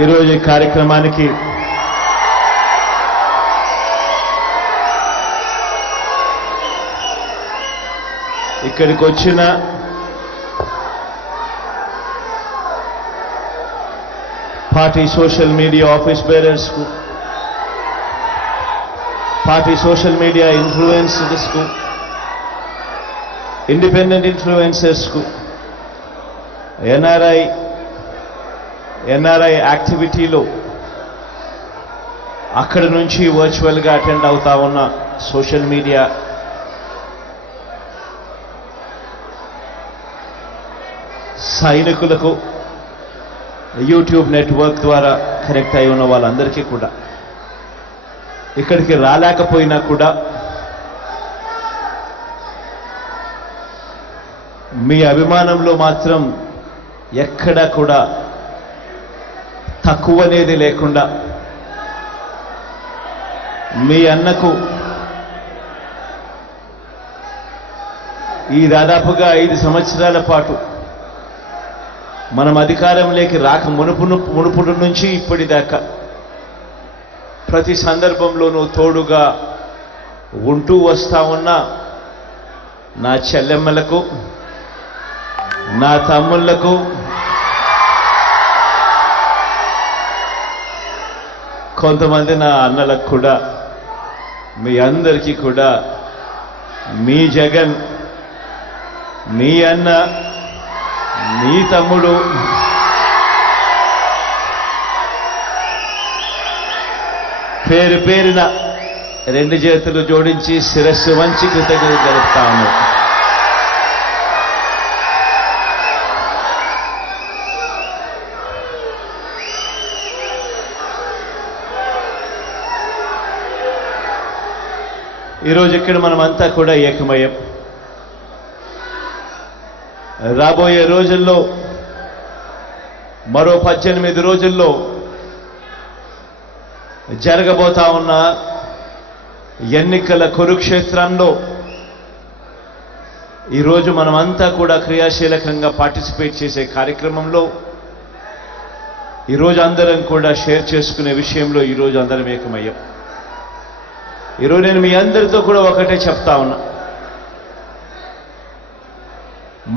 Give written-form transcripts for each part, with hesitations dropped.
ఈరోజు ఈ కార్యక్రమానికి ఇక్కడికి వచ్చిన పార్టీ సోషల్ మీడియా ఆఫీస్ బేరర్స్కు, పార్టీ సోషల్ మీడియా ఇన్ఫ్లుయెన్సర్స్కు, ఇండిపెండెంట్ ఇన్ఫ్లుయెన్సర్స్కు, ఎన్ఆర్ఐ యాక్టివిటీలో అక్కడి నుంచి వర్చువల్గా అటెండ్ అవుతా ఉన్న సోషల్ మీడియా సైనికులకు, యూట్యూబ్ నెట్వర్క్ ద్వారా కనెక్ట్ అయి ఉన్న వాళ్ళందరికీ కూడా, ఇక్కడికి రాలేకపోయినా కూడా మీ అభిమానంలో మాత్రం ఎక్కడా కూడా తక్కువనేది లేకుండా మీ అన్నకు ఈ దాదాపుగా 5 సంవత్సరాల పాటు మనం అధికారంలోకి రాక మునుపుడు నుంచి ఇప్పటిదాకా ప్రతి సందర్భంలోనూ తోడుగా ఉంటూ వస్తా ఉన్న నా చెల్లెమ్మలకు, నా తమ్ముళ్లకు, కొంతమంది నా అన్నలకు కూడా, మీ అందరికీ కూడా మీ జగన్, మీ అన్న, మీ తమ్ముడు పేరు పేరున 2 చేతులు జోడించి శిరస్సు వంచి కృతజ్ఞతలు తెలుపుతా ఉన్నాను. ఈరోజు ఇక్కడ మనమంతా కూడా ఏకమయ్యాం. రాబోయే రోజుల్లో, మరో 18 రోజుల్లో జరగబోతా ఉన్న ఎన్నికల కురుక్షేత్రంలో ఈరోజు మనమంతా కూడా క్రియాశీలకంగా పార్టిసిపేట్ చేసే కార్యక్రమంలో ఈరోజు అందరం కూడా షేర్ చేసుకునే విషయంలో ఈరోజు అందరం ఏకమయ్యాం. ఈరోజు నేను మీ అందరితో కూడా ఒకటే చెప్తా ఉన్నా.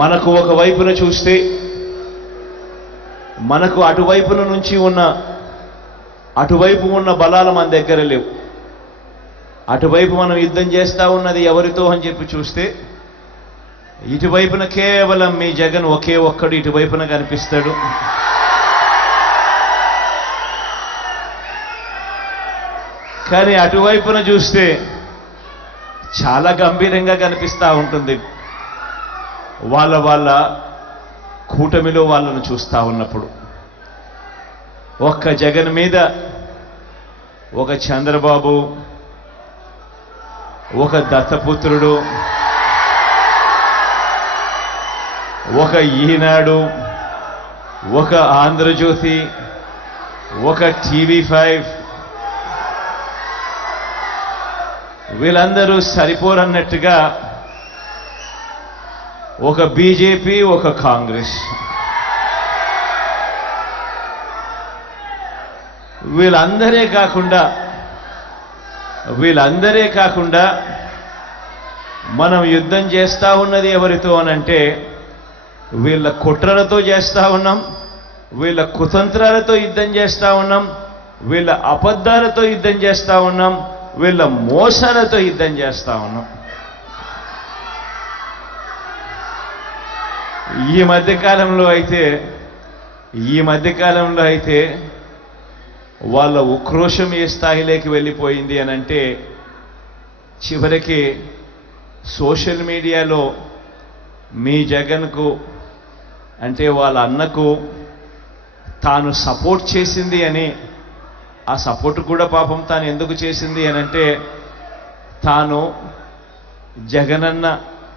మనకు ఒక వైపున చూస్తే మనకు అటువైపు ఉన్న బలాలు మన దగ్గర లేవు. అటువైపు మనం యుద్ధం చేస్తా ఉన్నది ఎవరితో అని చెప్పి చూస్తే ఇటువైపున కేవలం మీ జగన్ ఒకే ఒక్కడు ఇటువైపున కనిపిస్తాడు. కానీ అటువైపున చూస్తే చాలా గంభీరంగా కనిపిస్తూ ఉంటుంది. వాళ్ళ కూటమిలో వాళ్ళను చూస్తూ ఉన్నప్పుడు ఒక్క జగన్ మీద ఒక చంద్రబాబు, ఒక దత్తపుత్రుడు, ఒక ఈనాడు, ఒక ఆంధ్రజ్యోతి, ఒక TV5 వీళ్ళందరూ సరిపోరన్నట్టుగా ఒక బీజేపీ, ఒక కాంగ్రెస్, వీళ్ళందరే కాకుండా మనం యుద్ధం చేస్తా ఉన్నది ఎవరితో అనంటే వీళ్ళ కుట్రలతో చేస్తా ఉన్నాం, వీళ్ళ కుతంత్రాలతో యుద్ధం చేస్తా ఉన్నాం, వీళ్ళ అబద్ధాలతో యుద్ధం చేస్తా ఉన్నాం, వీళ్ళ మోసాలతో యుద్ధం చేస్తా ఉన్నాం. ఈ మధ్యకాలంలో అయితే వాళ్ళ ఉక్రోషం ఏ స్థాయిలోకి వెళ్ళిపోయింది అనంటే చివరికి సోషల్ మీడియాలో మీ జగన్కు అంటే వాళ్ళ అన్నకు తాను సపోర్ట్ చేసింది అని, ఆ సపోర్ట్ కూడా పాపం తాను ఎందుకు చేసింది అనంటే తాను జగనన్న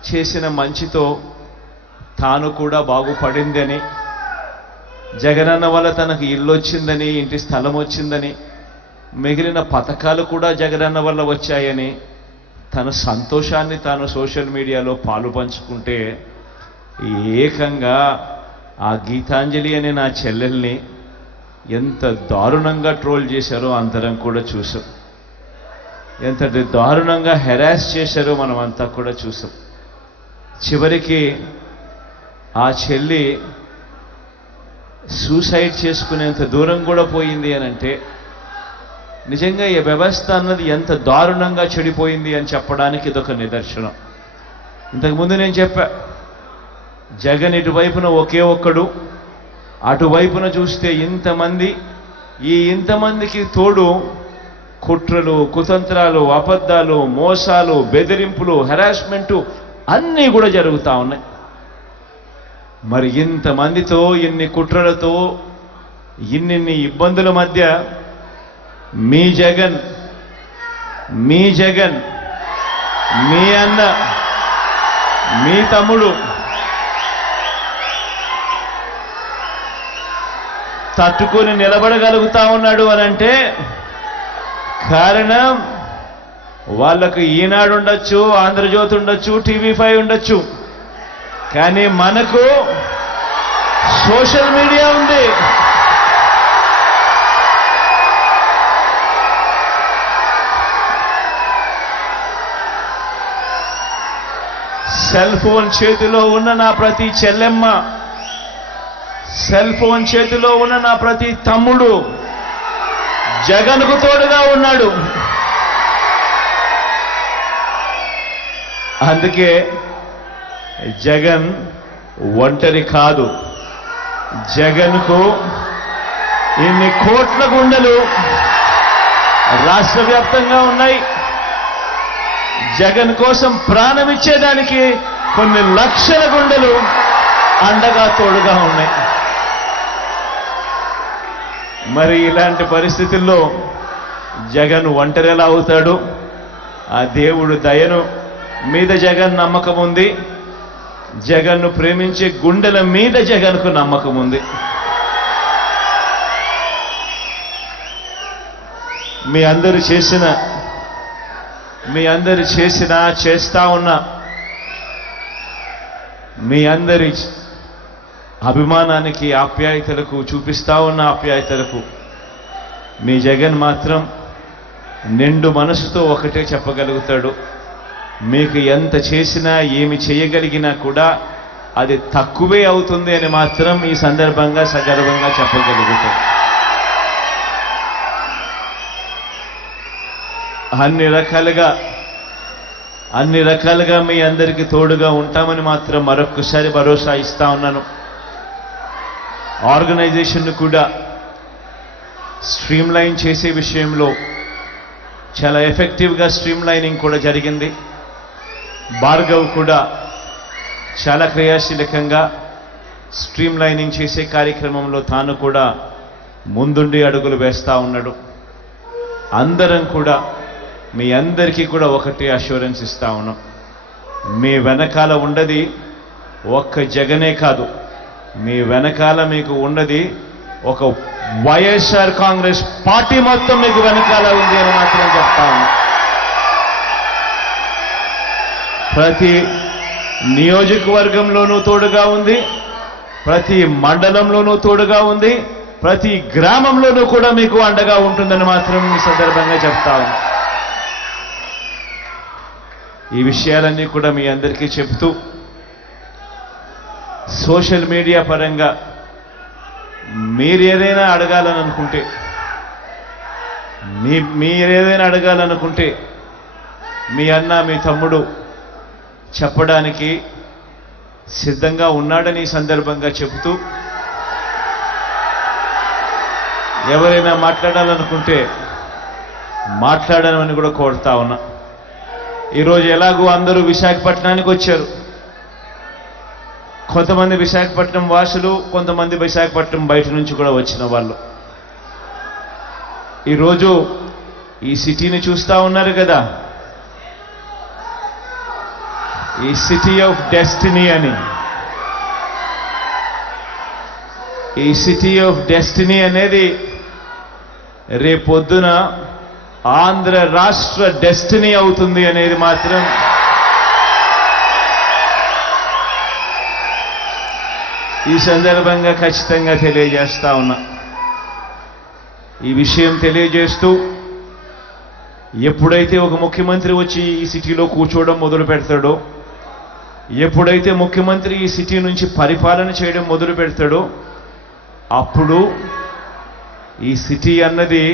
చేసిన మంచితో తాను కూడా బాగుపడిందని, జగనన్న వల్ల తనకు ఇల్లు వచ్చిందని, ఇంటి స్థలం వచ్చిందని, మిగిలిన పథకాలు కూడా జగనన్న వల్ల వచ్చాయని తన సంతోషాన్ని తాను సోషల్ మీడియాలో పాలు పంచుకుంటే ఏకంగా ఆ గీతాంజలి అనే నా చెల్లెల్ని ఎంత దారుణంగా ట్రోల్ చేశారో అందరం కూడా చూసాం. ఎంత దారుణంగా హెరాస్ చేశారో మనం అంతా కూడా చూసాం. చివరికి ఆ చెల్లి సూసైడ్ చేసుకునేంత దూరం కూడా పోయింది అని అంటే నిజంగా ఈ వ్యవస్థ అన్నది ఎంత దారుణంగా చెడిపోయింది అని చెప్పడానికి ఇదొక నిదర్శనం. ఇంతకుముందు నేను చెప్పా, జగన్ ఇటువైపున ఒకే ఒక్కడు, అటువైపున చూస్తే ఇంతమంది. ఈ ఇంతమందికి తోడు కుట్రలు, కుతంత్రాలు, అబద్ధాలు, మోసాలు, బెదిరింపులు, హెరాస్మెంటు అన్నీ కూడా జరుగుతూ ఉన్నాయి. మరి ఇంతమందితో, ఇన్ని కుట్రలతో, ఇన్నిన్ని ఇబ్బందుల మధ్య మీ జగన్, మీ అన్న, మీ తమ్ముడు తట్టుకొని నిలబడగలుగుతా ఉన్నాడు అనంటే కారణం వాళ్ళకు ఈనాడు ఉండొచ్చు, ఆంధ్రజ్యోతి ఉండొచ్చు, టీవీ5 ఉండొచ్చు, కానీ మనకు సోషల్ మీడియా ఉంది. సెల్ ఫోన్ చేతిలో ఉన్న నా ప్రతి చెల్లెమ్మ, సెల్ ఫోన్ చేతిలో ఉన్న నా ప్రతి తమ్ముడు జగన్కు తోడుగా ఉన్నాడు. అందుకే జగన్ ఒంటరి కాదు. జగన్కు ఇన్ని కోట్ల గుండెలు రాష్ట్ర వ్యాప్తంగా ఉన్నాయి. జగన్ కోసం ప్రాణం ఇచ్చేదానికి కొన్ని లక్షల గుండెలు అండగా తోడుగా ఉన్నాయి. మరి ఇలాంటి పరిస్థితుల్లో జగన్ ఒంటరి ఎలా అవుతాడు? ఆ దేవుడు దయను మీద జగన్ నమ్మకం ఉంది. జగన్ను ప్రేమించే గుండెల మీద జగన్కు నమ్మకం ఉంది. మీ అందరు చేసిన చేస్తా ఉన్న మీ అందరి అభిమానానికి, ఆప్యాయతలకు, చూపిస్తా ఉన్న ఆప్యాయతలకు మీ జగన్ మాత్రం నిండు మనసుతో ఒకటే చెప్పగలుగుతాడు, మీకు ఎంత చేసినా, ఏమి చేయగలిగినా కూడా అది తక్కువే అవుతుంది అని మాత్రం ఈ సందర్భంగా సగర్వంగా చెప్పగలుగుతాడు. అన్ని రకాలుగా మీ అందరికీ తోడుగా ఉంటామని మాత్రం మరొక్కసారి భరోసా ఇస్తా ఉన్నాను. ఆర్గనైజేషన్ను కూడా స్ట్రీమ్లైన్ చేసే విషయంలో చాలా ఎఫెక్టివ్గా స్ట్రీమ్లైనింగ్ కూడా జరిగింది. భార్గవ్ కూడా చాలా క్రియాశీలకంగా స్ట్రీమ్లైనింగ్ చేసే కార్యక్రమంలో తాను కూడా ముందుండి అడుగులు వేస్తూ ఉన్నాడు. అందరం కూడా మీ అందరికీ కూడా ఒకటి అష్యూరెన్స్ ఇస్తా ఉన్నాం, మీ వెనకాల ఉండది ఒక్క జగనే కాదు, మీ వెనకాల మీకు ఉన్నది ఒక వైఎస్ఆర్ కాంగ్రెస్ పార్టీ మొత్తం మీకు వెనకాల ఉంది అని మాత్రం చెప్తా ఉన్నాం. ప్రతి నియోజకవర్గంలోనూ తోడుగా ఉంది, ప్రతి మండలంలోనూ తోడుగా ఉంది, ప్రతి గ్రామంలోనూ కూడా మీకు అండగా ఉంటుందని మాత్రం ఈ సందర్భంగా చెప్తా ఉన్నాం. ఈ విషయాలన్నీ కూడా మీ అందరికీ చెప్తూ, సోషల్ మీడియా పరంగా మీరేదైనా అడగాలనుకుంటే మీ అన్న, మీ తమ్ముడు చెప్పడానికి సిద్ధంగా ఉన్నాడని ఈ సందర్భంగా చెబుతూ, ఎవరైనా మాట్లాడాలనుకుంటే మాట్లాడాలని కూడా కోరుతా ఉన్నా. ఈరోజు ఎలాగూ అందరూ విశాఖపట్నానికి వచ్చారు. కొంతమంది విశాఖపట్నం వాసులు, కొంతమంది విశాఖపట్నం బయట నుంచి కూడా వచ్చిన వాళ్ళు ఈరోజు ఈ సిటీని చూస్తూ ఉన్నారు కదా, ఈ సిటీ ఆఫ్ డెస్టినీ అని. ఈ సిటీ ఆఫ్ డెస్టినీ అనేది రేపొద్దున ఆంధ్ర రాష్ట్ర డెస్టినీ అవుతుంది అనేది మాత్రం ఈ సందర్భంగా ఖచ్చితంగా తెలియజేస్తా ఉన్నా. ఈ విషయం తెలియజేస్తూ ఎప్పుడైతే ఒక ముఖ్యమంత్రి వచ్చి ఈ సిటీలో కూర్చోవడం మొదలు పెడతాడో, ఎప్పుడైతే ముఖ్యమంత్రి ఈ సిటీ నుంచి పరిపాలన చేయడం మొదలు పెడతాడో, అప్పుడు ఈ సిటీ అన్నది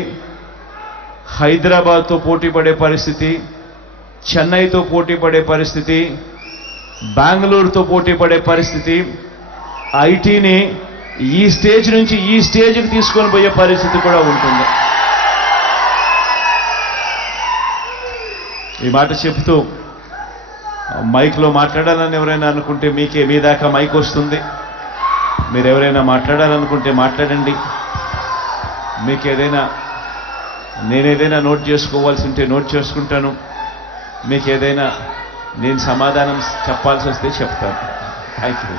హైదరాబాద్తో పోటీ పడే పరిస్థితి, చెన్నైతో పోటీ పడే పరిస్థితి, బెంగళూరుతో పోటీ పడే పరిస్థితి, ఐటీని ఈ స్టేజ్ నుంచి ఈ స్టేజ్కి తీసుకొని పోయే పరిస్థితి కూడా ఉంటుంది. ఈ మాట చెప్తూ మైక్లో మాట్లాడాలని ఎవరైనా అనుకుంటే మీ దాకా మైక్ వస్తుంది. మీరు ఎవరైనా మాట్లాడాలనుకుంటే మాట్లాడండి. నేనేదైనా నోట్ చేసుకోవాల్సి ఉంటే నోట్ చేసుకుంటాను. మీకు ఏదైనా నేను సమాధానం చెప్పాల్సి వస్తే చెప్తాను. Thank you.